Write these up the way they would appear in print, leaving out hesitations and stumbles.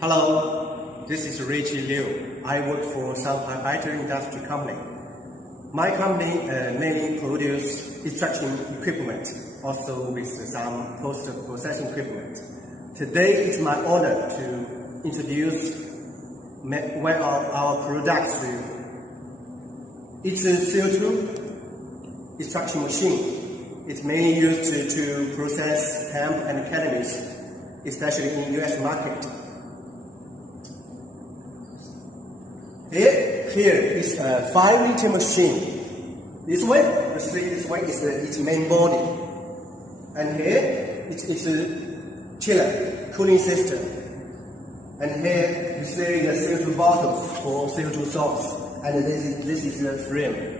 Hello, this is Richie Liu. I work for Shanghai Battery Industry Company. My company mainly produces extraction equipment, also with some post-processing equipment. Today it's my honor to introduce one of our products to you. It's a CO2 extraction machine. It's mainly used to process hemp and cannabis, especially in US market. Here is a 5-liter machine. This one is its main body. And here it's a chiller, cooling system. And here you see the CO2 bottles for CO2 source. And this is the frame.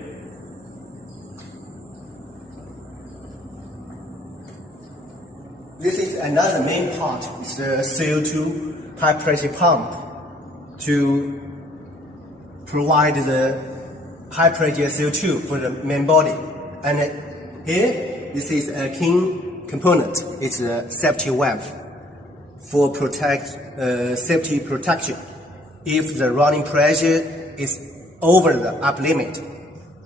This is another main part, it's the CO2 high pressure pump to provide the high pressure CO2 for the main body. And here, this is a key component. It's a safety valve for safety protection. If the running pressure is over the up limit,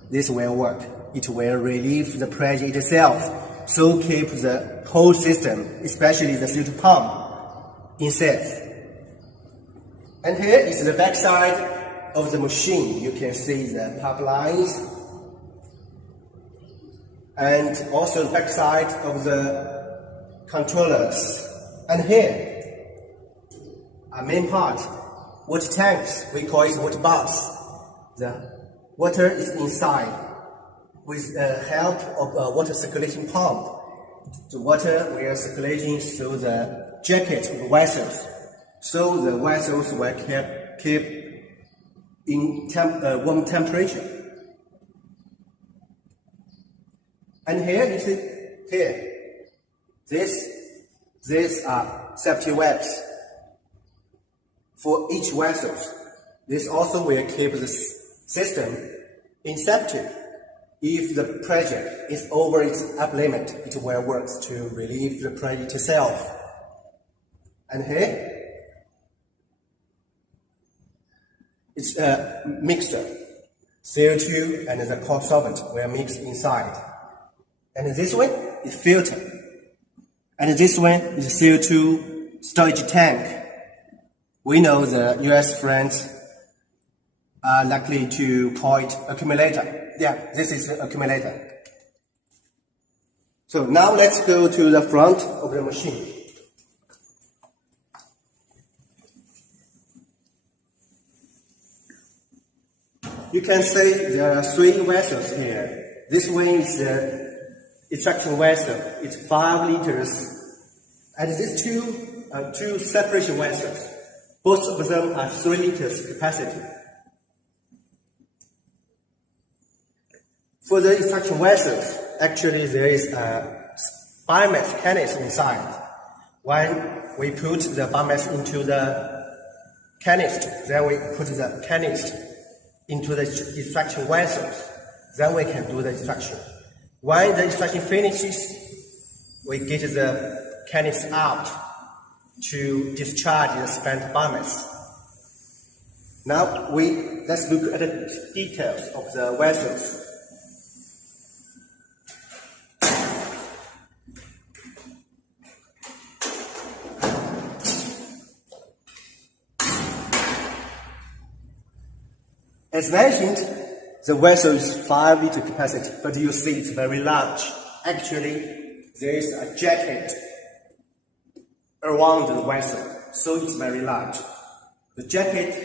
this will work. It will relieve the pressure itself, so keep the whole system, especially the CO2 pump, in safe. And here is the back side of the machine. You can see the pipelines and also the back side of the controllers. And here, a main part, water tanks, we call it water baths. The water is inside with the help of a water circulation pump. The water will circulating through the jacket of the vessels, so the vessels will keep in warm temperature. And here you see, these are safety valves for each vessel. This also will keep the system in safety. If the pressure is over its up limit, it will work to relieve the pressure itself. And here, it's a mixture. CO2 and the cold solvent will mix inside. And this one is filter. And this one is CO2 storage tank. We know the US friends are likely to call it accumulator. Yeah, this is the accumulator. So now let's go to the front of the machine. You can see there are 3 vessels here. This one is the extraction vessel. It's 5 liters. And these two separation vessels. Both of them are 3 liters capacity. For the extraction vessels, actually there is a biomass canister inside. When we put the biomass into the canister, then we put the canister into the extraction vessels, then we can do the extraction. When the extraction finishes, we get the canister out to discharge the spent biomass. Now let's look at the details of the vessels. As mentioned, the vessel is 5 liter capacity, but you see it's very large. Actually, there is a jacket around the vessel, so it's very large. The jacket,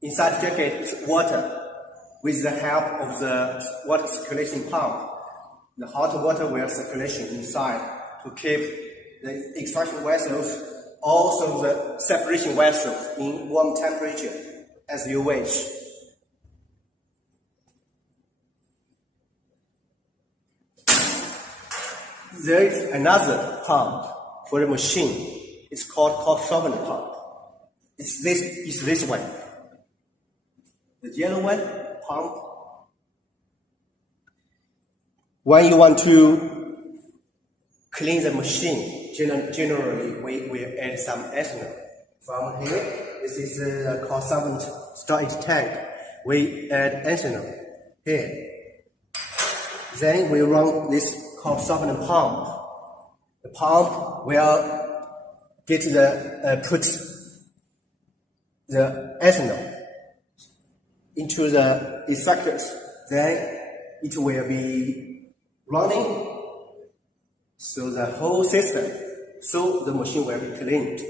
inside the jacket is water. With the help of the water circulation pump, the hot water will circulation inside to keep the extraction vessels, also the separation vessels in warm temperature, as you wish. There is another pump for the machine. It's called cold solvent pump. It's this one. The yellow one, pump. When you want to clean the machine, generally we add some ethanol. From here, this is a solvent storage tank. We add ethanol here. Then we run this solvent pump. The pump will get put the ethanol into the extractors. Then it will be running through the whole system, so the machine will be cleaned.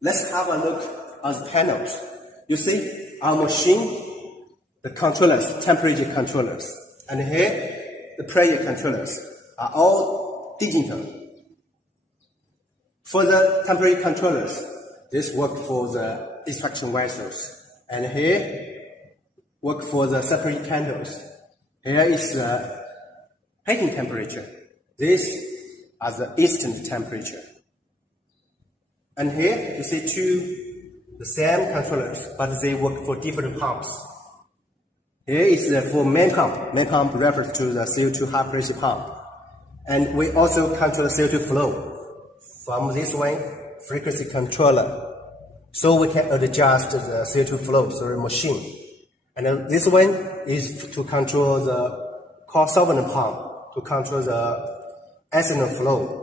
Let's have a look at the panels. You see our machine, the controllers, temperature controllers, and here the pressure controllers are all digital. For the temperature controllers, this work for the extraction vessels, and here work for the separate candles. Here is the heating temperature. This is the instant temperature. And here you see the same controllers, but they work for different pumps. Here is for main pump. Main pump refers to the CO2 high pressure pump. And we also control the CO2 flow from this one, frequency controller. So we can adjust the CO2 flow through the machine. And this one is to control the solvent pump, to control the ethanol flow.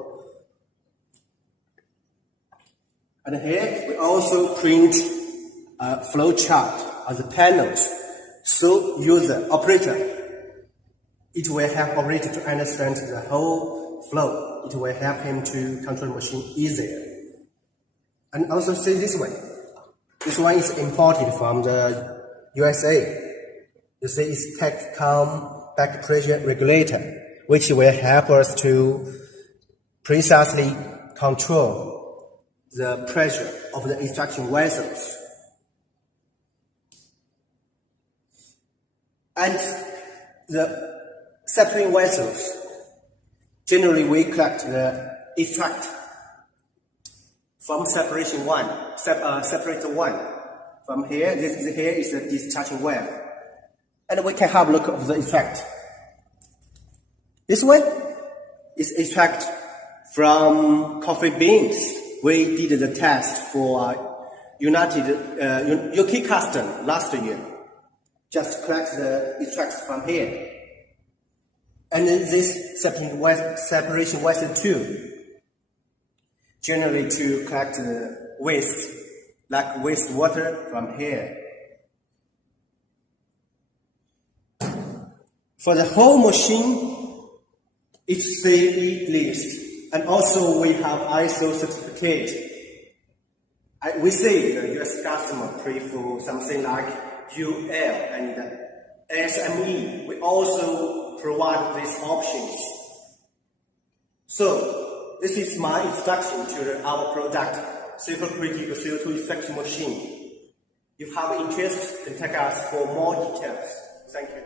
And here we also print a flow chart on the panels. So user, operator, it will help operator to understand the whole flow. It will help him to control the machine easier. And also see this one. This one is imported from the USA. You see it's Tepung back pressure regulator, which will help us to precisely control the pressure of the extraction vessels. And the separating vessels, generally we collect the extract from separator one. From here, here is the discharging valve. And we can have a look at the extract. This one is extract from coffee beans. We did the test for UK Custom last year. Just collect the extracts from here. And then this separation vessel too, generally to collect the waste, like wastewater from here. For the whole machine, it's CE list. And also we have ISO certificate. We see the US customer prefer something like UL and SME. We also provide these options. So this is my introduction to our product, Supercritical CO2 extraction machine. If you have interest, contact us for more details. Thank you.